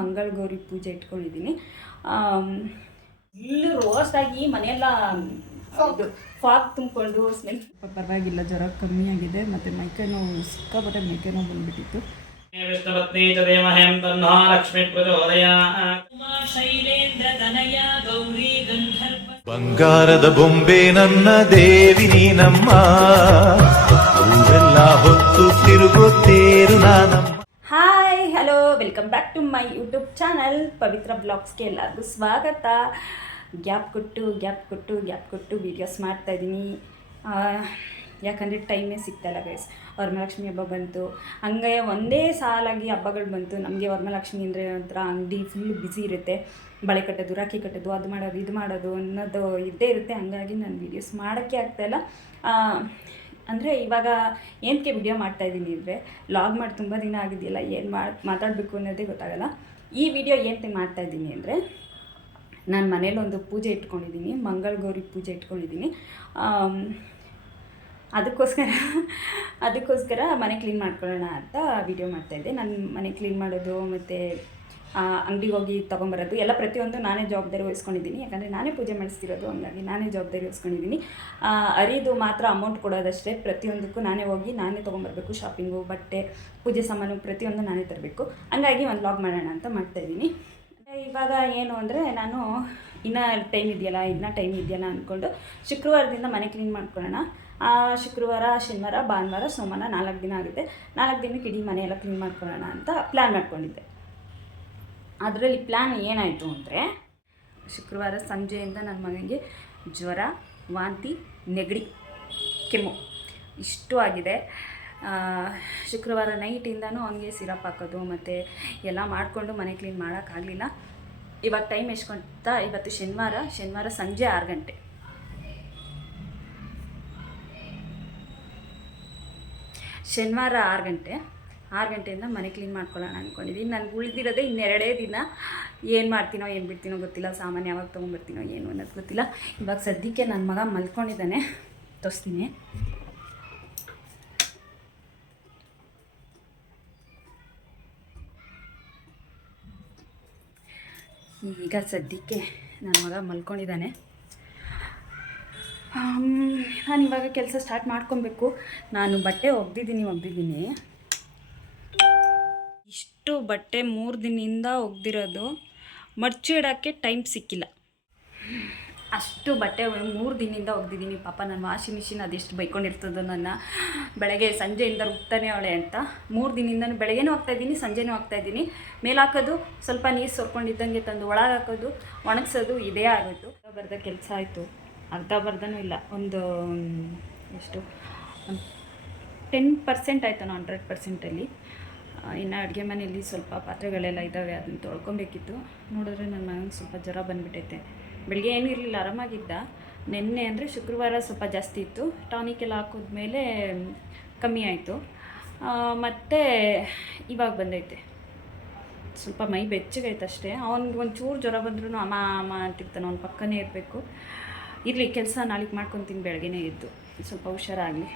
ಮಂಗಳ ಗೌರಿ ಪೂಜೆ ಇಟ್ಕೊಂಡಿದ್ದೀನಿ. ಇಲ್ಲಿ ರೋಸ್ಟ್ ಆಗಿ ಮನೆಯೆಲ್ಲ ಇದು ಫಾಗ್ ತುಂಬಿಕೊಂಡು ಸ್ಮೆಲ್. ಪರವಾಗಿಲ್ಲ, ಜ್ವರ ಕಮ್ಮಿ ಆಗಿದೆ. ಮತ್ತು ಮೈಕೈ ನೋವು, ಸಿಕ್ಕಾಪಟ್ಟೆ ಮೈಕೈ ನೋವು ಬಂದುಬಿಟ್ಟಿತ್ತು. ವಿಷ್ಣುಪತ್ನಿ ಚ ದೇಮಹಂ ತನ್ನೋ ಲಕ್ಷ್ಮೀ ಪ್ರಚೋದಯಾತ್. ಶೈಲೇಂದ್ರ ತನಯ ಗೌರಿ ಗಂಧರ್ವ ಬಂಗಾರದ ಬೊಂಬೆ ನನ್ನ ದೇವಿ ನೀನಮ್ಮ, ಊರೆಲ್ಲ ಹೊತ್ತು ತಿರುಗುತ್ತೇರು ನಾನಮ್ಮ. Hi, hello, welcome back to my YouTube channel Pavithra ಬ್ಲಾಗ್ಸ್ಗೆ ಎಲ್ಲರಿಗೂ ಸ್ವಾಗತ. ಗ್ಯಾಪ್ ಕೊಟ್ಟು ವೀಡಿಯೋಸ್ ಮಾಡ್ತಾಯಿದ್ದೀನಿ. ಯಾಕಂದರೆ ಟೈಮೇ ಸಿಗ್ತಾಯಿಲ್ಲ ಗೈಸ್. ವರಮಹಾಲಕ್ಷ್ಮಿ ಹಬ್ಬ ಬಂತು, ಹಂಗೆ ಒಂದೇ ಸಾಲಾಗಿ ಹಬ್ಬಗಳು ಬಂತು. ನಮಗೆ ವರಮಹಾಲಕ್ಷ್ಮಿ ಅಂದರೆ ಒಂಥರ ಅಂಗಡಿ ಫುಲ್ ಬ್ಯುಸಿ ಇರುತ್ತೆ. ಬಳೆ ಕಟ್ಟೋದು, ರಾಖಿ ಕಟ್ಟೋದು, ಅದು ಮಾಡೋದು ಇದು ಮಾಡೋದು ಅನ್ನೋದು ಇದ್ದೇ ಇರುತ್ತೆ. ಹಂಗಾಗಿ ನಾನು ವೀಡಿಯೋಸ್ ಮಾಡೋಕ್ಕೆ ಆಗ್ತಾಯಿಲ್ಲ. ಅಂದರೆ ಇವಾಗ ಏನಕ್ಕೆ ವಿಡಿಯೋ ಮಾಡ್ತಾಯಿದ್ದೀನಿ ಅಂದರೆ, ಲಾಗ್ ಮಾಡಿ ತುಂಬ ದಿನ ಆಗಿದೆಯಲ್ಲ, ಏನು ಮಾತಾಡಬೇಕು ಅನ್ನೋದೇ ಗೊತ್ತಾಗಲ್ಲ. ಈ ವಿಡಿಯೋ ಏನಕ್ಕೆ ಮಾಡ್ತಾಯಿದ್ದೀನಿ ಅಂದರೆ, ನಾನು ಮನೇಲಿ ಒಂದು ಪೂಜೆ ಇಟ್ಕೊಂಡಿದ್ದೀನಿ, ಮಂಗಳ ಗೌರಿ ಪೂಜೆ ಇಟ್ಕೊಂಡಿದ್ದೀನಿ. ಅದಕ್ಕೋಸ್ಕರ ಮನೆ ಕ್ಲೀನ್ ಮಾಡ್ಕೊಳ್ಳೋಣ ಅಂತ ವಿಡಿಯೋ ಮಾಡ್ತಾಯಿದ್ದೆ. ನಾನು ಮನೆ ಕ್ಲೀನ್ ಮಾಡೋದು ಮತ್ತು ಅಂಗಡಿಗೆ ಹೋಗಿ ತೊಗೊಂಬರೋದು ಎಲ್ಲ ಪ್ರತಿಯೊಂದು ನಾನೇ ಜವಾಬ್ದಾರಿ ವಹಿಸ್ಕೊಂಡಿದ್ದೀನಿ. ಯಾಕಂದರೆ ನಾನೇ ಪೂಜೆ ಮಾಡಿಸ್ತಿರೋದು, ಹಂಗಾಗಿ ನಾನೇ ಜವಾಬ್ದಾರಿ ವಹಿಸ್ಕೊಂಡಿದ್ದೀನಿ. ಅರಿದು ಮಾತ್ರ ಅಮೌಂಟ್ ಕೊಡೋದಷ್ಟೇ. ಪ್ರತಿಯೊಂದಕ್ಕೂ ನಾನೇ ಹೋಗಿ ನಾನೇ ತೊಗೊಂಬರ್ಬೇಕು. ಶಾಪಿಂಗು, ಬಟ್ಟೆ, ಪೂಜೆ ಸಾಮಾನು ಪ್ರತಿಯೊಂದು ನಾನೇ ತರಬೇಕು. ಹಂಗಾಗಿ ಒಂದು ವ್ಲಾಗ್ ಮಾಡೋಣ ಅಂತ ಮಾಡ್ತಾಯಿದ್ದೀನಿ. ಇವಾಗ ಏನು ಅಂದರೆ, ನಾನು ಇನ್ನೂ ಟೈಮ್ ಇದೆಯಲ್ಲ ಅಂದ್ಕೊಂಡು ಶುಕ್ರವಾರದಿಂದ ಮನೆ ಕ್ಲೀನ್ ಮಾಡ್ಕೊಳ್ಳೋಣ. ಶುಕ್ರವಾರ, ಶನಿವಾರ, ಭಾನುವಾರ, ಸೋಮವಾರ 4 ದಿನ ಆಗುತ್ತೆ. 4 ದಿನಕ್ಕೆ ಇಡೀ ಮನೆಯೆಲ್ಲ ಕ್ಲೀನ್ ಮಾಡ್ಕೊಳ್ಳೋಣ ಅಂತ ಪ್ಲ್ಯಾನ್ ಮಾಡ್ಕೊಂಡಿದ್ದೆ. ಅದರಲ್ಲಿ ಪ್ಲ್ಯಾನ್ ಏನಾಯಿತು ಅಂದರೆ, ಶುಕ್ರವಾರ ಸಂಜೆಯಿಂದ ನನ್ನ ಮಗನಿಗೆ ಜ್ವರ, ವಾಂತಿ, ನೆಗಡಿ, ಕೆಮ್ಮು ಇಷ್ಟು ಆಗಿದೆ. ಶುಕ್ರವಾರ ನೈಟಿಂದನೂ ಅವನಿಗೆ ಸಿರಪ್ ಹಾಕೋದು ಮತ್ತು ಎಲ್ಲ ಮಾಡಿಕೊಂಡು ಮನೆ ಕ್ಲೀನ್ ಮಾಡೋಕ್ಕಾಗಲಿಲ್ಲ. ಇವಾಗ ಟೈಮ್ ಎಷ್ಟು ಗೊತ್ತಾ? ಇವತ್ತು ಶನಿವಾರ ಸಂಜೆ 6 ಗಂಟೆ. ಶನಿವಾರ 6 ಗಂಟೆಯಿಂದ ಮನೆ ಕ್ಲೀನ್ ಮಾಡ್ಕೊಳ್ಳೋಣ ಅಂದ್ಕೊಂಡಿದ್ದೀನಿ. ನನಗೆ ಉಳಿದಿರೋದೇ ಇನ್ನೆರಡೇ ದಿನ. ಏನು ಮಾಡ್ತೀನೋ ಏನು ಬಿಡ್ತೀನೋ ಗೊತ್ತಿಲ್ಲ. ಸಾಮಾನು ಯಾವಾಗ ತೊಗೊಂಬರ್ತೀನೋ ಏನು ಅನ್ನೋದು ಗೊತ್ತಿಲ್ಲ. ಇವಾಗ ಸದ್ಯಕ್ಕೆ ನನ್ನ ಮಗ ಮಲ್ಕೊಂಡಿದ್ದಾನೆ, ತೋರಿಸ್ತೀನಿ. ಈಗ ಸದ್ಯಕ್ಕೆ ನನ್ನ ಮಗ ಮಲ್ಕೊಂಡಿದ್ದಾನೆ. ನಾನು ಇವಾಗ ಕೆಲಸ ಸ್ಟಾರ್ಟ್ ಮಾಡ್ಕೊಬೇಕು. ನಾನು ಬಟ್ಟೆ ಒಗ್ದಿದ್ದೀನಿ. ಇಷ್ಟು ಬಟ್ಟೆ 3 ದಿನದಿಂದ ಒಗ್ದಿರೋದು, ಮಡ್ಚಿ ಇಡೋಕ್ಕೆ ಟೈಮ್ ಸಿಕ್ಕಿಲ್ಲ. ಅಷ್ಟು ಬಟ್ಟೆ 3 ದಿನದಿಂದ ಒಗ್ದಿದ್ದೀನಿ. ಪಾಪ ನನ್ನ ವಾಷಿಂಗ್ ಮಿಷಿನ್ ಅದೆಷ್ಟು ಬೈಕೊಂಡಿರ್ತದೋ ನನ್ನ. ಬೆಳಗ್ಗೆ ಸಂಜೆಯಿಂದ ರುಬ್ತಾನೆ ಅವಳೆ ಅಂತ 3 ದಿನದಿಂದ ಬೆಳಗ್ಗೆನೂ ಹೋಗ್ತಾಯಿದ್ದೀನಿ, ಸಂಜೆನೂ ಹೋಗ್ತಾಯಿದ್ದೀನಿ. ಮೇಲೆ ಹಾಕೋದು, ಸ್ವಲ್ಪ ನೀರು ಸೋರ್ಕೊಂಡಿದ್ದಂಗೆ ತಂದು ಒಳಗೆ ಹಾಕೋದು, ಒಣಗಿಸೋದು, ಇದೇ ಆಗೋಯ್ತು. ಬರ್ದ ಕೆಲಸ ಆಯಿತು. ಅರ್ಧನೂ ಇಲ್ಲ, ಒಂದು 10% ಆಯಿತು. 100%ಅಲ್ಲಿ ಇನ್ನು ಅಡುಗೆ ಮನೆಯಲ್ಲಿ ಸ್ವಲ್ಪ ಪಾತ್ರೆಗಳೆಲ್ಲ ಇದ್ದಾವೆ, ಅದನ್ನು ತೊಳ್ಕೊಬೇಕಿತ್ತು. ನೋಡಿದ್ರೆ ನನ್ನ ಮಗನಿಗೆ ಸ್ವಲ್ಪ ಜ್ವರ ಬಂದುಬಿಟ್ಟೈತೆ. ಬೆಳಗ್ಗೆ ಏನೂ ಇರಲಿಲ್ಲ, ಆರಾಮಾಗಿದ್ದ. ನೆನ್ನೆ ಅಂದರೆ ಶುಕ್ರವಾರ ಸ್ವಲ್ಪ ಜಾಸ್ತಿ ಇತ್ತು. ಟಾನಿಕ್ ಎಲ್ಲ ಹಾಕಿದ್ಮೇಲೆ ಕಮ್ಮಿ ಆಯಿತು. ಮತ್ತು ಇವಾಗ ಬಂದೈತೆ. ಸ್ವಲ್ಪ ಮೈ ಬೆಚ್ಚಗೈತೆ ಅಷ್ಟೇ. ಅವ್ನಿಗೆ ಒಂಚೂರು ಜ್ವರ ಬಂದ್ರೂ ಅಮ್ಮ ಅಂತಿರ್ತಾನೆ. ಅವ್ನ ಪಕ್ಕನೇ ಇರಬೇಕು. ಇರಲಿ, ಕೆಲಸ ನಾಳೆಗೆ ಮಾಡ್ಕೊತೀನಿ ಬೆಳಗ್ಗೆನೇ ಎದ್ದು, ಸ್ವಲ್ಪ ಹುಷಾರಾಗಲಿ.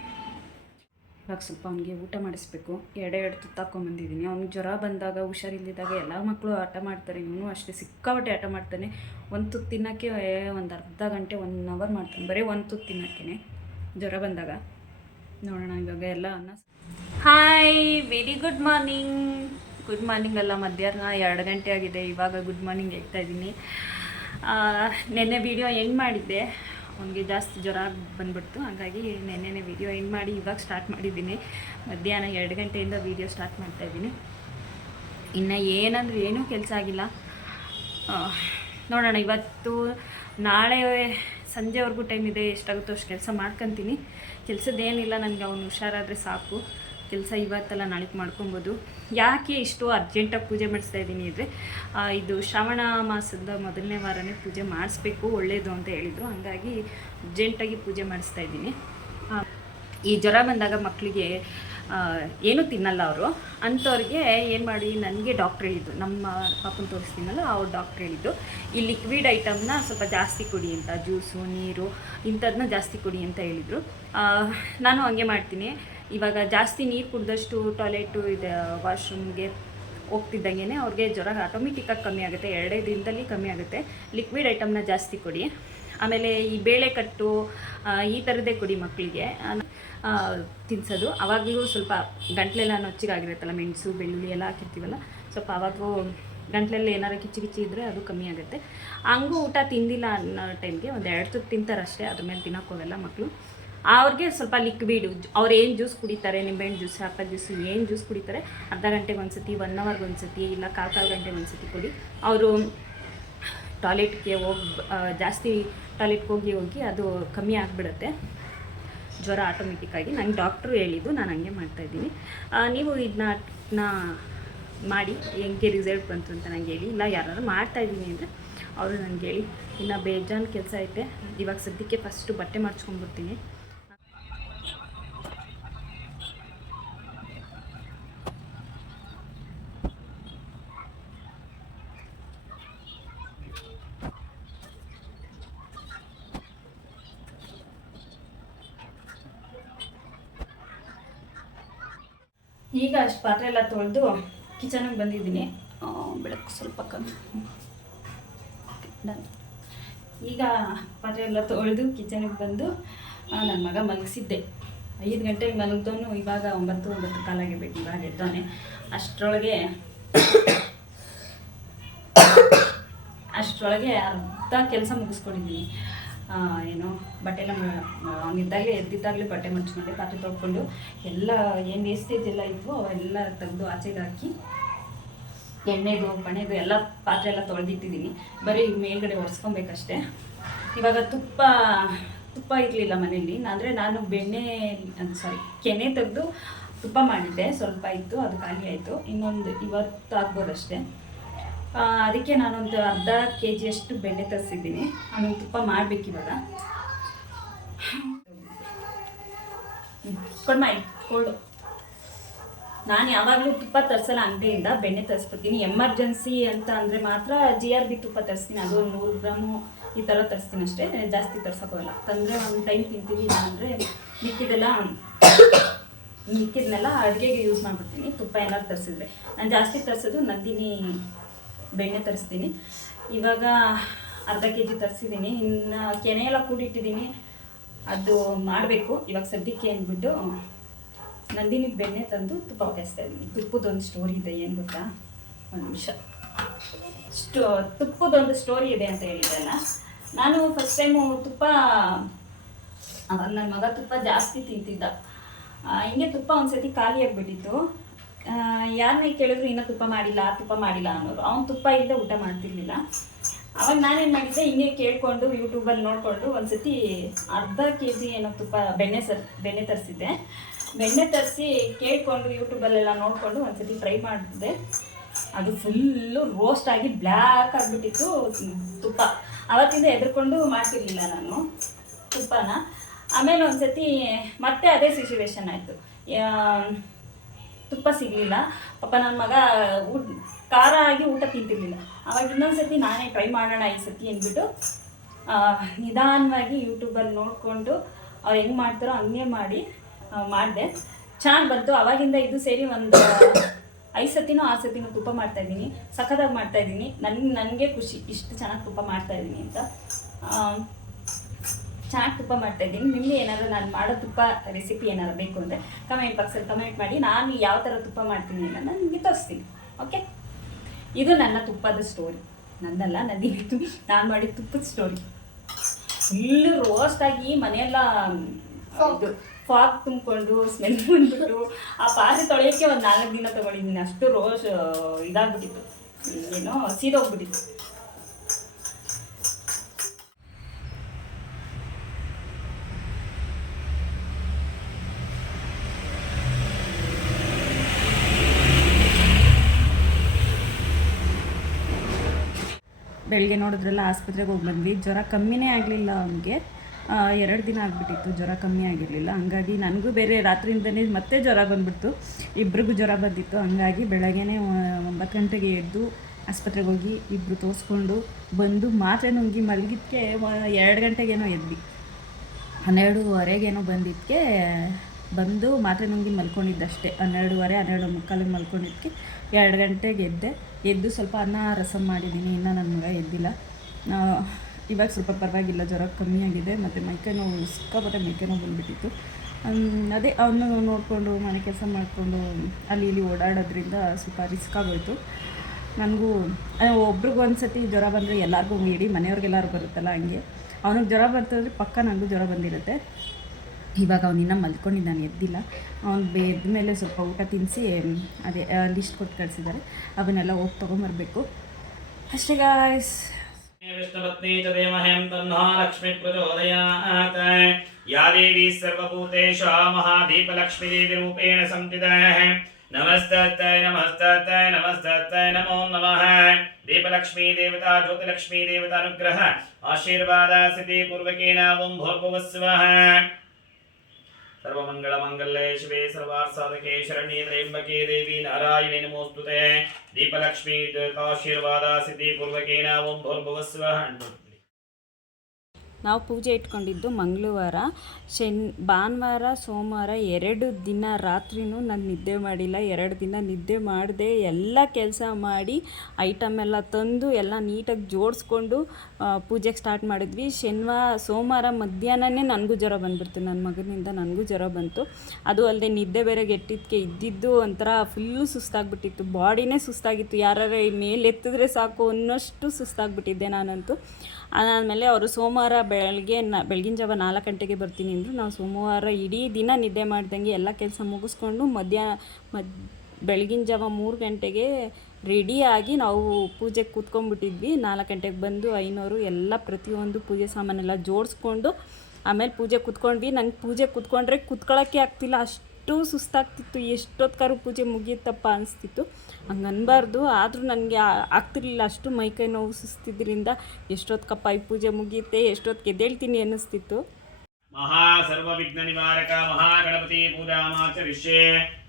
ಇವಾಗ ಸ್ವಲ್ಪ ಅವನಿಗೆ ಊಟ ಮಾಡಿಸ್ಬೇಕು. 2 ತುತ್ತಾಕೊಂಬಂದಿದ್ದೀನಿ. ಅವ್ನಿಗೆ ಜ್ವರ ಬಂದಾಗ, ಹುಷಾರಿಲ್ಲದಾಗ ಎಲ್ಲ ಮಕ್ಕಳು ಹಠ ಮಾಡ್ತಾರೆ. ಇವನು ಅಷ್ಟೇ ಸಿಕ್ಕಾಪಟ್ಟೆ ಹಠ ಮಾಡ್ತಾನೆ. ಒಂದು ತುತ್ತು ತಿನ್ನೋಕ್ಕೆ ಒಂದು ಅರ್ಧ ಗಂಟೆ 1 ಅವರ್ ಮಾಡ್ತಾನೆ, ಬರೀ ಒಂದು ತುತ್ತು ತಿನ್ನೋಕ್ಕೆ ಜ್ವರ ಬಂದಾಗ. ನೋಡೋಣ ಇವಾಗ ಎಲ್ಲ ಅನ್ನ. ಹಾಯ್, ವೆರಿ ಗುಡ್ ಮಾರ್ನಿಂಗ್ ಅಲ್ಲ, ಮಧ್ಯಾಹ್ನ 2 ಗಂಟೆ ಆಗಿದೆ. ಇವಾಗ ಗುಡ್ ಮಾರ್ನಿಂಗ್ ಹೇಳ್ತಾ ಇದ್ದೀನಿ. ನೆನ್ನೆ ವೀಡಿಯೋ ಎಂಡ್ ಮಾಡಿದ್ದೆ. ಅವನಿಗೆ ಜಾಸ್ತಿ ಜ್ವರ ಬಂದುಬಿಡ್ತು, ಹಾಗಾಗಿ ನೆನ್ನೆ ವೀಡಿಯೋ ಎಂಡ್ ಮಾಡಿ ಇವಾಗ ಸ್ಟಾರ್ಟ್ ಮಾಡಿದ್ದೀನಿ. ಮಧ್ಯಾಹ್ನ 2 ಗಂಟೆಯಿಂದ ವೀಡಿಯೋ ಸ್ಟಾರ್ಟ್ ಮಾಡ್ತಾಯಿದ್ದೀನಿ. ಇನ್ನು ಏನೂ ಕೆಲಸ ಆಗಿಲ್ಲ. ನೋಡೋಣ, ಇವತ್ತು ನಾಳೆ ಸಂಜೆವರೆಗೂ ಟೈಮ್ ಇದೆ. ಎಷ್ಟಾಗುತ್ತೋ ಅಷ್ಟು ಕೆಲಸ ಮಾಡ್ಕೊತೀನಿ. ಕೆಲಸದ್ದೇನಿಲ್ಲ, ನನಗೆ ಅವನು ಹುಷಾರಾದರೆ ಸಾಕು. ಕೆಲಸ ಇವತ್ತೆಲ್ಲ ನಾಳೆಗೆ ಮಾಡ್ಕೊಬೋದು. ಯಾಕೆ ಇಷ್ಟು ಅರ್ಜೆಂಟಾಗಿ ಪೂಜೆ ಮಾಡಿಸ್ತಾಯಿದ್ದೀನಿ ಅಂದರೆ, ಇದು ಶ್ರಾವಣ ಮಾಸದ ಮೊದಲನೇ ವಾರನೇ ಪೂಜೆ ಮಾಡಿಸ್ಬೇಕು, ಒಳ್ಳೆಯದು ಅಂತ ಹೇಳಿದರು. ಹಾಗಾಗಿ ಅರ್ಜೆಂಟಾಗಿ ಪೂಜೆ ಮಾಡಿಸ್ತಾಯಿದ್ದೀನಿ. ಈ ಜ್ವರ ಬಂದಾಗ ಮಕ್ಕಳಿಗೆ ಏನೂ ತಿನ್ನಲ್ಲ ಅವರು. ಅಂಥವ್ರಿಗೆ ಏನು ಮಾಡಿ, ನನಗೆ ಡಾಕ್ಟ್ರ್ ಹೇಳಿದ್ದು, ನಮ್ಮ ಪಾಪನ ತೋರಿಸ್ತೀನಲ್ಲ ಅವ್ರು ಡಾಕ್ಟ್ರ್ ಹೇಳಿದ್ದು, ಈ ಲಿಕ್ವಿಡ್ ಐಟಮ್ನ ಸ್ವಲ್ಪ ಜಾಸ್ತಿ ಕುಡಿ ಅಂತ, ಜ್ಯೂಸು, ನೀರು ಇಂಥದನ್ನ ಜಾಸ್ತಿ ಕುಡಿ ಅಂತ ಹೇಳಿದರು. ನಾನು ಹಂಗೆ ಮಾಡ್ತೀನಿ. ಇವಾಗ ಜಾಸ್ತಿ ನೀರು ಕುಡಿದಷ್ಟು ಟಾಯ್ಲೆಟು ಇದೆ, ವಾಶ್ರೂಮ್ಗೆ ಹೋಗ್ತಿದ್ದಂಗೆ ಅವ್ರಿಗೆ ಜ್ವರ ಆಟೋಮೆಟಿಕ್ಕಾಗಿ ಕಮ್ಮಿ ಆಗುತ್ತೆ, 2 ದಿನದಲ್ಲಿ ಕಮ್ಮಿ ಆಗುತ್ತೆ. ಲಿಕ್ವಿಡ್ ಐಟಮ್ನ ಜಾಸ್ತಿ ಕೊಡಿ. ಆಮೇಲೆ ಈ ಬೇಳೆ ಕಟ್ಟು ಈ ಥರದ್ದೇ ಕೊಡಿ ಮಕ್ಕಳಿಗೆ ತಿನ್ನಿಸೋದು. ಆವಾಗಲೂ ಸ್ವಲ್ಪ ಗಂಟ್ಲೆಲ್ಲ ನೊಚ್ಚಿಗಾಗಿರುತ್ತಲ್ಲ, ಮೆಣಸು ಬೆಳ್ಳುಳ್ಳಿ ಎಲ್ಲ ಹಾಕಿರ್ತೀವಲ್ಲ, ಸ್ವಲ್ಪ ಆವಾಗೂ ಗಂಟ್ಲಲ್ಲಿ ಏನಾರು ಕಿಚ್ಚಿ ಇದ್ದರೆ ಅದು ಕಮ್ಮಿ ಆಗುತ್ತೆ. ಹಂಗೂ ಊಟ ತಿಂದಿಲ್ಲ ಅನ್ನೋ ಟೈಮ್ಗೆ ಒಂದು 2 ತುತ್ತು ತಿಂತಾರಷ್ಟೇ, ಅದ್ರ ಮೇಲೆ ತಿನ್ನೋಕ್ಕೋಗಲ್ಲ ಮಕ್ಕಳು. ಅವ್ರಿಗೆ ಸ್ವಲ್ಪ ಲಿಕ್ವಿಡು, ಅವ್ರು ಏನು ಜ್ಯೂಸ್ ಕುಡಿತಾರೆ, ನಿಂಬೆಹಣ್ಣು ಜ್ಯೂಸ್, ಆ್ಯಪಲ್ ಜ್ಯೂಸ್ ಏನು ಜ್ಯೂಸ್ ಕುಡಿತಾರೆ, ಅರ್ಧ ಗಂಟೆಗೆ ಒಂದು ಸತಿ, 1 ಅವರ್ಗೆ ಒಂದು ಸತಿ, ಇಲ್ಲ ಕಾಲು ಗಂಟೆಗೆ ಒಂದು ಸತಿ ಕೊಡಿ. ಅವರು ಟಾಯ್ಲೆಟ್ಗೆ ಜಾಸ್ತಿ ಟಾಯ್ಲೆಟ್ಗೆ ಹೋಗಿ ಅದು ಕಮ್ಮಿ ಆಗಿಬಿಡುತ್ತೆ ಜ್ವರ ಆಟೋಮೆಟಿಕ್ಕಾಗಿ. ನಂಗೆ ಡಾಕ್ಟ್ರು ಹೇಳಿದ್ದು, ನಾನು ಹಂಗೆ ಮಾಡ್ತಾಯಿದ್ದೀನಿ. ನೀವು ಇದನ್ನ ಮಾಡಿ ಹೆಂಗೆ ರಿಸಲ್ಟ್ ಬಂತು ಅಂತ ನಂಗೆ ಹೇಳಿ. ಇಲ್ಲ ಯಾರು ಮಾಡ್ತಾಯಿದ್ದೀನಿ ಅಂದರೆ ಅವರು ನನಗೆ ಹೇಳಿ. ಇನ್ನು ಬೇಜಾನ್ ಕೆಲಸ ಐತೆ. ಇವಾಗ ಸದ್ಯಕ್ಕೆ ಫಸ್ಟು ಬಟ್ಟೆ ಮಾಡ್ಸ್ಕೊಂಡ್ಬಿಡ್ತೀನಿ. ಈಗ ಅಷ್ಟು ಪಾತ್ರೆ ಎಲ್ಲ ತೊಳೆದು ಕಿಚನಿಗೆ ಬಂದಿದ್ದೀನಿ. ಬೆಳಕು ಸ್ವಲ್ಪ ಕಮ್ಮಿ. ಈಗ ಪಾತ್ರೆ ಎಲ್ಲ ತೊಳೆದು ಕಿಚನಿಗೆ ಬಂದು ನನ್ನ ಮಗ ಮಲಗಿಸಿದ್ದೆ. 5 ಗಂಟೆಗೆ ಮಲಗ್ದವನು ಇವಾಗ 9 ಕಾಲಾಗಿರ್ಬೇಕು. ಇವಾಗ ಎದ್ದವನೆ. ಅಷ್ಟರೊಳಗೆ ಅರ್ಧ ಕೆಲಸ ಮುಗಿಸ್ಕೊಂಡಿದ್ದೀನಿ. ಏನು ಬಟ್ಟೆ ಎಲ್ಲ ಎದ್ದಿದ್ದಾಗಲೇ ಬಟ್ಟೆ ಮುಚ್ಕೊಂಡೆ, ಪಾತ್ರೆ ತೊಳ್ಕೊಂಡು ಎಲ್ಲ ಏನು ವೇಸ್ಟೇಜ್ ಎಲ್ಲ ಇತ್ತು ಅವೆಲ್ಲ ತೆಗೆದು ಆಚೆಗೆ ಹಾಕಿ, ಎಣ್ಣೆದು ಪಣೆದು ಎಲ್ಲ ಪಾತ್ರೆ ಎಲ್ಲ ತೊಳೆದಿಟ್ಟಿದ್ದೀನಿ. ಬರೀ ಮೇಲ್ಗಡೆ ಒರೆಸ್ಕೊಬೇಕಷ್ಟೆ. ಇವಾಗ ತುಪ್ಪ ಇರಲಿಲ್ಲ ಮನೇಲಿ. ಅಂದರೆ ನಾನು ಕೆನೆ ತೆಗೆದು ತುಪ್ಪ ಮಾಡಿದ್ದೆ, ಸ್ವಲ್ಪ ಇತ್ತು, ಅದು ಖಾಲಿ ಆಯಿತು. ಇನ್ನೊಂದು ಇವತ್ತು ಆಗ್ಬೋದಷ್ಟೇ. ಅದಕ್ಕೆ ನಾನೊಂದು ಅರ್ಧ kg ಬೆಣ್ಣೆ ತರಿಸಿದ್ದೀನಿ. ಅದೊಂದು ತುಪ್ಪ ಮಾಡಬೇಕಿವಾಗ. ಕೊಡು. ನಾನು ಯಾವಾಗಲೂ ತುಪ್ಪ ತರಿಸಲ್ಲ ಅಂಗಡಿಯಿಂದ, ಬೆಣ್ಣೆ ತರಿಸ್ಬಿಡ್ತೀನಿ. ಎಮರ್ಜೆನ್ಸಿ ಅಂತ ಅಂದರೆ ಮಾತ್ರ GRB ತುಪ್ಪ ತರಿಸ್ತೀನಿ. ಅದು 100 ಗ್ರಾಮು ಈ ಥರ ತರಿಸ್ತೀನಿ ಅಷ್ಟೇ, ಜಾಸ್ತಿ ತರ್ಸೋಕ್ಕೋಗಲ್ಲ. ತಂದರೆ ಒಂದು ಟೈಮ್ ತಿಂತೀವಿ, ಇಲ್ಲ ಅಂದರೆ ಮಿಕ್ಕಿದನ್ನೆಲ್ಲ ಅಡುಗೆಗೆ ಯೂಸ್ ಮಾಡಿಬಿಡ್ತೀನಿ. ತುಪ್ಪ ಏನಾದ್ರು ತರಿಸಿದ್ರೆ ನಾನು ಜಾಸ್ತಿ ತರಿಸೋದು ನಂದಿನಿ ಬೆಣ್ಣೆ ತರಿಸ್ತೀನಿ. ಇವಾಗ ಅರ್ಧ kg ತರಿಸಿದ್ದೀನಿ. ಇನ್ನು ಕೆನೆ ಎಲ್ಲ ಕೂಡಿಟ್ಟಿದ್ದೀನಿ, ಅದು ಮಾಡಬೇಕು. ಇವಾಗ ಸದ್ಯಕ್ಕೆ ಅಂದ್ಬಿಟ್ಟು ನಂದಿನಿ ಬೆಣ್ಣೆ ತಂದು ತುಪ್ಪ ಕಾಯಿಸ್ತಾ ಇದ್ದೀನಿ. ತುಪ್ಪದೊಂದು ಸ್ಟೋರಿ ಇದೆ, ಏನು ಗೊತ್ತಾ? ಒಂದು ನಿಮಿಷ. ತುಪ್ಪದೊಂದು ಸ್ಟೋರಿ ಇದೆ ಅಂತ ಹೇಳಿದ್ದಲ್ಲ. ನಾನು ಫಸ್ಟ್ ಟೈಮು ಅವಾಗ ನನ್ನ ಮಗ ತುಪ್ಪ ಜಾಸ್ತಿ ತಿಂತಿದ್ದ. ಹಿಂಗೆ ತುಪ್ಪ ಒಂದ್ಸತಿ ಖಾಲಿ ಆಗಿಬಿಟ್ಟಿತ್ತು. ಯಾರನ್ನೇ ಕೇಳಿದ್ರು ಇನ್ನೂ ತುಪ್ಪ ಮಾಡಿಲ್ಲ ಅನ್ನೋರು. ಅವ್ನು ತುಪ್ಪ ಇಲ್ಲದೆ ಊಟ ಮಾಡ್ತಿರ್ಲಿಲ್ಲ. ಅವಾಗ ನಾನೇನು ಮಾಡಿದ್ದೆ, ಹಿಂಗೆ ಕೇಳಿಕೊಂಡು ಯೂಟ್ಯೂಬಲ್ಲಿ ನೋಡಿಕೊಂಡು ಒಂದ್ಸತಿ ಅರ್ಧ kg ಏನೋ ಬೆಣ್ಣೆ ತರಿಸಿದ್ದೆ. ಬೆಣ್ಣೆ ತರಿಸಿ ಕೇಳಿಕೊಂಡು ಯೂಟ್ಯೂಬಲ್ಲೆಲ್ಲ ನೋಡಿಕೊಂಡು ಒಂದ್ಸತಿ ಟ್ರೈ ಮಾಡಿದೆ. ಅದು ಫುಲ್ಲು ರೋಸ್ಟ್ ಆಗಿ ಬ್ಲ್ಯಾಕ್ ಆಗಿಬಿಟ್ಟಿತ್ತು ತುಪ್ಪ. ಆವತ್ತಿಂದ ಹೆದರ್ಕೊಂಡು ಮಾಡ್ತಿರ್ಲಿಲ್ಲ ನಾನು ತುಪ್ಪನ. ಆಮೇಲೆ ಒಂದ್ಸತಿ ಮತ್ತೆ ಅದೇ ಸಿಚುವೇಶನ್ ಆಯಿತು. ತುಪ್ಪ ಸಿಗಲಿಲ್ಲ. ಪಾಪ ನನ್ನ ಮಗ ಖಾರ ಆಗಿ ಊಟ ತಿಂತಿರ್ಲಿಲ್ಲ. ಆವಾಗ ಇನ್ನೊಂದು ನಾನೇ ಟ್ರೈ ಮಾಡೋಣ ಈ ಸತಿ ಅಂದ್ಬಿಟ್ಟು ನಿಧಾನವಾಗಿ ಯೂಟ್ಯೂಬಲ್ಲಿ ನೋಡಿಕೊಂಡು ಅವ್ರು ಹೆಂಗೆ ಮಾಡ್ತಾರೋ ಹಂಗೆ ಮಾಡಿದೆ. ಚೆನ್ನಾಗಿ ಬಂತು. ಆವಾಗಿಂದ ಇದು ಸೇರಿ ಒಂದು 5 ಸತಿನೋ 6 ಸತಿನೋ ತುಪ್ಪ ಮಾಡ್ತಾಯಿದ್ದೀನಿ. ಸಖತ್ತಾಗಿ ಮಾಡ್ತಾಯಿದ್ದೀನಿ. ನನಗೆ ಖುಷಿ, ಇಷ್ಟು ಚೆನ್ನಾಗಿ ತುಪ್ಪ ಮಾಡ್ತಾಯಿದ್ದೀನಿ ಅಂತ. ಚೆನ್ನಾಗಿ ತುಪ್ಪ ಮಾಡ್ತಾಯಿದ್ದೀನಿ. ನಿಮಗೆ ಏನಾದರೂ ನಾನು ಮಾಡೋ ತುಪ್ಪ ರೆಸಿಪಿ ಏನಾದ್ರು ಬೇಕು ಅಂದರೆ ಕಮೆಂಟ್ ಬಾಕ್ಸಲ್ಲಿ ಕಮೆಂಟ್ ಮಾಡಿ. ನಾನು ಯಾವ ಥರ ತುಪ್ಪ ಮಾಡ್ತೀನಿ ಅಂತ ನಾನು ನಿಮಗೆ ತೋರಿಸ್ತೀನಿ. ಓಕೆ, ಇದು ನನ್ನ ತುಪ್ಪದ ಸ್ಟೋರಿ. ನನ್ನಲ್ಲ, ನಾನು ಮಾಡಿದ ತುಪ್ಪದ ಸ್ಟೋರಿ. ಫುಲ್ಲು ರೋಸ್ಟಾಗಿ ಮನೆಯೆಲ್ಲ ಇದು ಫಾಗ್ ತುಂಬಿಕೊಂಡು ಸ್ಮೆಲ್ ಬಂದ್ಬಿಟ್ಟು ಆ ಪಾತ್ರೆ ತೊಳೆಯೋಕ್ಕೆ ಒಂದು 4 ದಿನ ತೊಗೊಂಡಿದ್ದೀನಿ. ಅಷ್ಟು ಇದಾಗ್ಬಿಟ್ಟಿತ್ತು, ಏನೋ ಸೀದೋಗ್ಬಿಟ್ಟಿತ್ತು. ಬೆಳಗ್ಗೆ ನೋಡಿದ್ರಲ್ಲ, ಆಸ್ಪತ್ರೆಗೆ ಹೋಗಿ ಬಂದ್ವಿ. ಜ್ವರ ಕಮ್ಮಿನೇ ಆಗಲಿಲ್ಲ ಅವನಿಗೆ. 2 ದಿನ ಆಗಿಬಿಟ್ಟಿತ್ತು, ಜ್ವರ ಕಮ್ಮಿ ಆಗಿರಲಿಲ್ಲ. ಹಂಗಾಗಿ ನನಗೂ ಬೇರೆ ರಾತ್ರಿಯಿಂದನೇ ಮತ್ತೆ ಜ್ವರ ಬಂದುಬಿಡ್ತು. ಇಬ್ಬರಿಗೂ ಜ್ವರ ಬಂದಿತ್ತು. ಹಂಗಾಗಿ ಬೆಳಗ್ಗೆನೇ 9 ಗಂಟೆಗೆ ಎದ್ದು ಆಸ್ಪತ್ರೆಗೆ ಹೋಗಿ ಇಬ್ಬರು ತೋರಿಸ್ಕೊಂಡು ಬಂದು ಮಾತ್ರೆ ನುಂಗಿ ಮಲಗಿದ್ದಕ್ಕೆ 2 ಗಂಟೆಗೇನೋ ಎದ್ವಿ. 12:15ಗೇನೋ ಬಂದಿದ್ದಕ್ಕೆ ಬಂದು ಮಾತ್ರೆ ನುಂಗಿ ಮಲ್ಕೊಂಡಿದ್ದಷ್ಟೇ. 12:30 12:45 ಮಲ್ಕೊಂಡಿದ್ದಕ್ಕೆ 2 ಗಂಟೆಗೆ ಎದ್ದು ಸ್ವಲ್ಪ ಅನ್ನ ರಸಮ್ ಮಾಡಿದ್ದೀನಿ. ಇನ್ನೂ ನನ್ನ ಮಗ ಎದ್ದಿಲ್ಲ. ಇವಾಗ ಸ್ವಲ್ಪ ಪರವಾಗಿಲ್ಲ, ಜ್ವರ ಕಮ್ಮಿ ಆಗಿದೆ. ಮತ್ತು ಮೈಕೈ ನೋವು, ಸಿಕ್ಕಾಪಟ್ಟೆ ಮೈಕೈ ನೋವು ಬಂದುಬಿಟ್ಟಿತ್ತು. ಅದೇ ಅವನು ನೋಡಿಕೊಂಡು ಮನೆ ಕೆಲಸ ಮಾಡಿಕೊಂಡು ಅಲ್ಲಿ ಇಲ್ಲಿ ಓಡಾಡೋದ್ರಿಂದ ಸ್ವಲ್ಪ ರಿಸ್ಕ್ ಆಗೋಯಿತು ನನಗೂ. ಒಬ್ರಿಗೆ ಒಂದು ಸತಿ ಜ್ವರ ಬಂದರೆ ಎಲ್ಲರಿಗೂ ಇಡೀ ಮನೆಯವ್ರಿಗೆಲ್ಲರೂ ಬರುತ್ತಲ್ಲ, ಹಂಗೆ ಅವನಿಗೆ ಜ್ವರ ಬರ್ತಂದರೆ ಪಕ್ಕ ನನಗೂ ಜ್ವರ ಬಂದಿರುತ್ತೆ. ಇವಾಗ ಅವನಿನ್ನ ಮಲ್ಕೊಂಡಿದ್ದಾನೆ, ಎದ್ದಿಲ್ಲ. ಅವ್ನು ಎದ್ದ ಮೇಲೆ ಸ್ವಲ್ಪ ಊಟ ತಿನ್ನಿಸಿ ಅದೇ ಲಿಸ್ಟ್ ಕೊಟ್ಟು ಕಳಿಸಿದ್ದಾರೆ, ಅವನ್ನೆಲ್ಲ ಹೋಗಿ ತೊಗೊಂಬರ್ಬೇಕು ಅಷ್ಟೇ ಗಾಯ್ಸ್. विष्णुपत्नी च देवहं तन्नो लक्ष्मी प्रचोदयात्। या देवी सर्वभूतेषु महादीपलक्ष्मीदेवी रूपेण संस्थिता। नमस्तस्यै नमस्तस्यै नमस्तस्यै नमो नमः। दीपलक्ष्मी देवता ज्योतिलक्ष्मी देवता अनुग्रह आशीर्वाद सिद्धि पूर्वकेन ओं भूर्भुवस्सुवः। सर्वमंगलमंगल्ये शिवे सर्वार्थसाधके शरण्ये त्र्यंबके देवी नारायणे नमोस्तुते। दीपलक्ष्मी आशीर्वाद सिद्धि पूर्वकेन ओं भूर्भुवस्सुवः। ನಾವು ಪೂಜೆ ಇಟ್ಕೊಂಡಿದ್ದು ಮಂಗಳವಾರ, ಭಾನುವಾರ ಸೋಮವಾರ 2 ದಿನ ರಾತ್ರಿನೂ ನಾನು ನಿದ್ದೆ ಮಾಡಿಲ್ಲ. 2 ದಿನ ನಿದ್ದೆ ಮಾಡದೆ ಎಲ್ಲ ಕೆಲಸ ಮಾಡಿ ಐಟಮ್ ಎಲ್ಲ ತಂದು ಎಲ್ಲ ನೀಟಾಗಿ ಜೋಡಿಸ್ಕೊಂಡು ಪೂಜೆಗೆ ಸ್ಟಾರ್ಟ್ ಮಾಡಿದ್ವಿ. ಸೋಮವಾರ ಮಧ್ಯಾಹ್ನನೇ ನನಗೂ ಜ್ವರ ಬಂದುಬಿಡ್ತು, ನನ್ನ ಮಗನಿಂದ ನನಗೂ ಜ್ವರ ಬಂತು. ಅದು ಅಲ್ಲದೆ ನಿದ್ದೆ ಬೇರೆ ಗೆಟ್ಟಿದ್ದಕ್ಕೆ ಇದ್ದಿದ್ದು ಒಂಥರ ಫುಲ್ಲು ಸುಸ್ತಾಗ್ಬಿಟ್ಟಿತ್ತು, ಬಾಡಿನೇ ಸುಸ್ತಾಗಿತ್ತು. ಯಾರು ಮೇಲೆ ಎತ್ತಿದ್ರೆ ಸಾಕು ಅನ್ನೋಷ್ಟು ಸುಸ್ತಾಗ್ಬಿಟ್ಟಿದ್ದೆ ನಾನಂತೂ. ಅದಾದಮೇಲೆ ಅವರು ಸೋಮವಾರ ಬೆಳಗಿನ ಜಾವ 4 ಗಂಟೆಗೆ ಬರ್ತೀನಿ ಅಂದರು. ನಾವು ಸೋಮವಾರ ಇಡೀ ದಿನ ನಿದ್ದೆ ಮಾಡ್ದಂಗೆ ಎಲ್ಲ ಕೆಲಸ ಮುಗಿಸ್ಕೊಂಡು ಬೆಳಗಿನ ಜಾವ 3 ಗಂಟೆಗೆ ರೆಡಿಯಾಗಿ ನಾವು ಪೂಜೆಗೆ ಕೂತ್ಕೊಂಡ್ಬಿಟ್ಟಿದ್ವಿ. 4 ಗಂಟೆಗೆ ಬಂದು ಐನೋರು ಎಲ್ಲ ಪ್ರತಿಯೊಂದು ಪೂಜೆ ಸಾಮಾನೆಲ್ಲ ಜೋಡಿಸ್ಕೊಂಡು ಆಮೇಲೆ ಪೂಜೆ ಕೂತ್ಕೊಂಡ್ವಿ. ನಂಗೆ ಪೂಜೆ ಕೂತ್ಕೊಂಡ್ರೆ ಕೂತ್ಕೊಳ್ಳೋಕ್ಕೆ ಆಗ್ತಿಲ್ಲ, ಅಷ್ಟು ಸುಸ್ತಾಗ್ತಿತ್ತು. ಎಷ್ಟೊತ್ಕಾರು ಪೂಜೆ ಮುಗಿಯುತ್ತಪ್ಪ ಅನಿಸ್ತಿತ್ತು. ಹಂಗೆ ಅನ್ಬಾರ್ದು, ಆದರೂ ನನಗೆ ಆಗ್ತಿರ್ಲಿಲ್ಲ. ಅಷ್ಟು ಮೈಕೈ ನೋವು ಸುಸ್ತಿದ್ರಿಂದ ಎಷ್ಟೊತ್ಕಪ್ಪ ಈ ಪೂಜೆ ಮುಗಿಯುತ್ತೆ, ಎಷ್ಟೊತ್ತಿಗೆ ಎದ್ದೇಳ್ತೀನಿ ಅನ್ನಿಸ್ತಿತ್ತು. ಮಹಾ ಸರ್ವ ವಿಘ್ನ ನಿವಾರಕ ಮಹಾಗಣಪತಿ ಪೂಜಾಮಾಚರಿಷ್ಯೆ।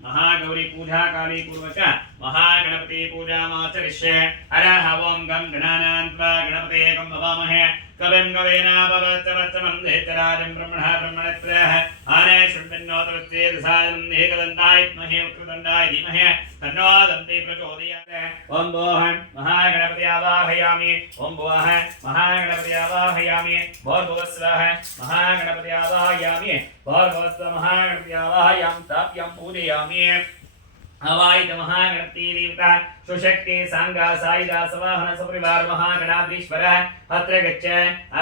महागौरी पूजा काली पूर्वक महागणपति पूजामाचरिष्ये। हरः ओं गं गणानान्त्वा गणपते गं भवामहे कविं कवीनापवच्चवच्चमं देतराजं ब्रह्मणः ब्रह्मणस्पदः आने शृण्वन्नोतरस्ये दशायं एकदन्ताय विद्महे वक्रतुण्डाय धीमहि तन्नो दन्ति प्रचोदयात्। ओं भोः महागणपति आवाहयामि। ओं भुवः महागणपति आवाहयामि। भोर्भुवस्वः महागणपति आवाहयामि। भोर्भुवस्वः महागणपति आवाहयामि। ताप्यं पूजयामि। अवायित महागणपति देवता सुशक्ति सांगा साईदा सवाहन सपरिवार महागणाधीश्वर अत्र गच्छ।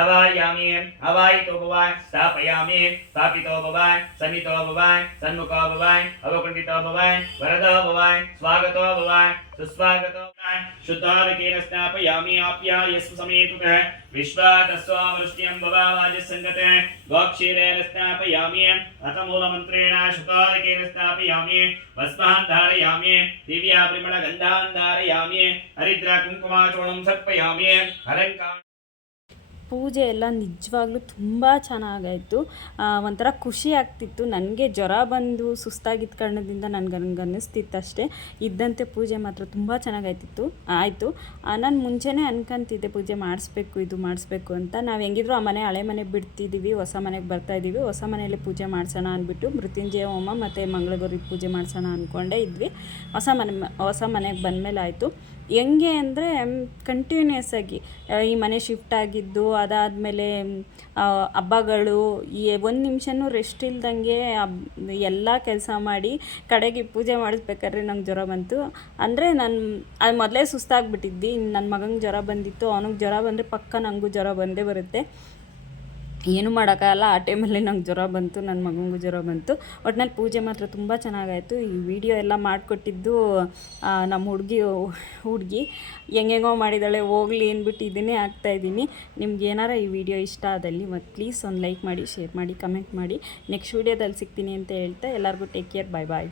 अवायामि अवायितो भवाय स्थापयामि। स्थापितो भवाय सन्नितो भवाय सन्मुखो भवाय अवकुण्ठितो भवाय वरदो भवाय स्वागतो भवाय सुस्वागतो भवाय। शुद्धादिकेन स्थापयामि। आप्यायस्व समेतुतः विश्वातस्वावृष्ट्यं भवावाजसङ्गते गोक्षीरेण स्थापयामि। अथ मूलमन्त्रेण शुद्धादिकेन स्थापयामि। भस्मान् धारयामि। दिव्या परिमलगन्धान् धारयामि। हरिद्रा कुङ्कुमाचूर्णं सर्पयामि। अलङ्कार ಪೂಜೆ ಎಲ್ಲ ನಿಜವಾಗ್ಲೂ ತುಂಬ ಚೆನ್ನಾಗಾಯಿತು. ಒಂಥರ ಖುಷಿ ಆಗ್ತಿತ್ತು. ನನಗೆ ಜ್ವರ ಬಂದು ಸುಸ್ತಾಗಿದ್ದ ಕಾರಣದಿಂದ ನನಗೆ ಅನ್ನಿಸ್ತಿತ್ತು ಅಷ್ಟೇ. ಇದ್ದಂತೆ ಪೂಜೆ ಮಾತ್ರ ತುಂಬ ಚೆನ್ನಾಗಾಯ್ತಿತ್ತು ಆಯಿತು. ನಾನು ಮುಂಚೆನೇ ಅನ್ಕೊಂತಿದ್ದೆ ಪೂಜೆ ಮಾಡಿಸ್ಬೇಕು ಅಂತ. ನಾವು ಹೆಂಗಿದ್ರು ಆ ಮನೆ ಹಳೆ ಮನೆ ಬಿಡ್ತಿದ್ದೀವಿ, ಹೊಸ ಮನೆಗೆ ಬರ್ತಾಯಿದ್ದೀವಿ. ಹೊಸ ಮನೆಯಲ್ಲಿ ಪೂಜೆ ಮಾಡಿಸೋಣ ಅಂದ್ಬಿಟ್ಟು ಮೃತ್ಯುಂಜಯ ಹೋಮ ಮತ್ತು ಮಂಗಳಗೌರಿ ಪೂಜೆ ಮಾಡಿಸೋಣ ಅಂದ್ಕೊಂಡೇ ಇದ್ವಿ. ಹೊಸ ಮನೆಗೆ ಬಂದಮೇಲೆ ಆಯಿತು. ಹೆಂಗೆ ಅಂದರೆ ಕಂಟಿನ್ಯೂಸ್ ಆಗಿ ಈ ಮನೆ ಶಿಫ್ಟ್ ಆಗಿದ್ದು, ಅದಾದಮೇಲೆ ಹಬ್ಬಗಳು, ಈ 1 ನಿಮಿಷನೂ ರೆಸ್ಟ್ ಇಲ್ದಂಗೆ ಎಲ್ಲ ಕೆಲಸ ಮಾಡಿ ಕಡೆಗೆ ಪೂಜೆ ಮಾಡಿಸ್ಬೇಕಾದ್ರೆ ನಂಗೆ ಜ್ವರ ಬಂತು. ಅಂದರೆ ಅದು ಮೊದಲೇ ಸುಸ್ತಾಗ್ಬಿಟ್ಟಿದ್ದಿ. ನನ್ನ ಮಗಂಗೆ ಜ್ವರ ಬಂದಿತ್ತು, ಅವನಿಗೆ ಜ್ವರ ಬಂದರೆ ಪಕ್ಕ ನನಗೂ ಜ್ವರ ಬಂದೇ ಬರುತ್ತೆ. ಏನು ಮಾಡೋಕ್ಕಾಗಲ್ಲ. ಆ ಟೈಮಲ್ಲಿ ನಂಗೆ ಜ್ವರ ಬಂತು, ನನ್ನ ಮಗನಿಗೂ ಜ್ವರ ಬಂತು. ಒಟ್ಟಿನಲ್ಲಿ ಪೂಜೆ ಮಾತ್ರ ತುಂಬ ಚೆನ್ನಾಗಾಯಿತು. ಈ ವಿಡಿಯೋ ಎಲ್ಲ ಮಾಡಿಕೊಟ್ಟಿದ್ದು ನಮ್ಮ ಹುಡುಗಿ ಹೆಂಗೆಂಗೋ ಮಾಡಿದ್ದಾಳೆ, ಹೋಗಲಿ ಅಂದ್ಬಿಟ್ಟು ಇದನ್ನೇ ಹಾಕ್ತಾಯಿದ್ದೀನಿ. ನಿಮ್ಗೆ ಏನಾರ ಈ ವಿಡಿಯೋ ಇಷ್ಟ ಆದಲ್ಲಿ ಮತ್ತು ಪ್ಲೀಸ್ ಒಂದು ಲೈಕ್ ಮಾಡಿ, ಶೇರ್ ಮಾಡಿ, ಕಮೆಂಟ್ ಮಾಡಿ. ನೆಕ್ಸ್ಟ್ ವೀಡಿಯೋದಲ್ಲಿ ಸಿಗ್ತೀನಿ ಅಂತ ಹೇಳ್ತಾ ಎಲ್ಲರಿಗೂ ಟೇಕ್ ಕೇರ್, ಬಾಯ್ ಬಾಯ್.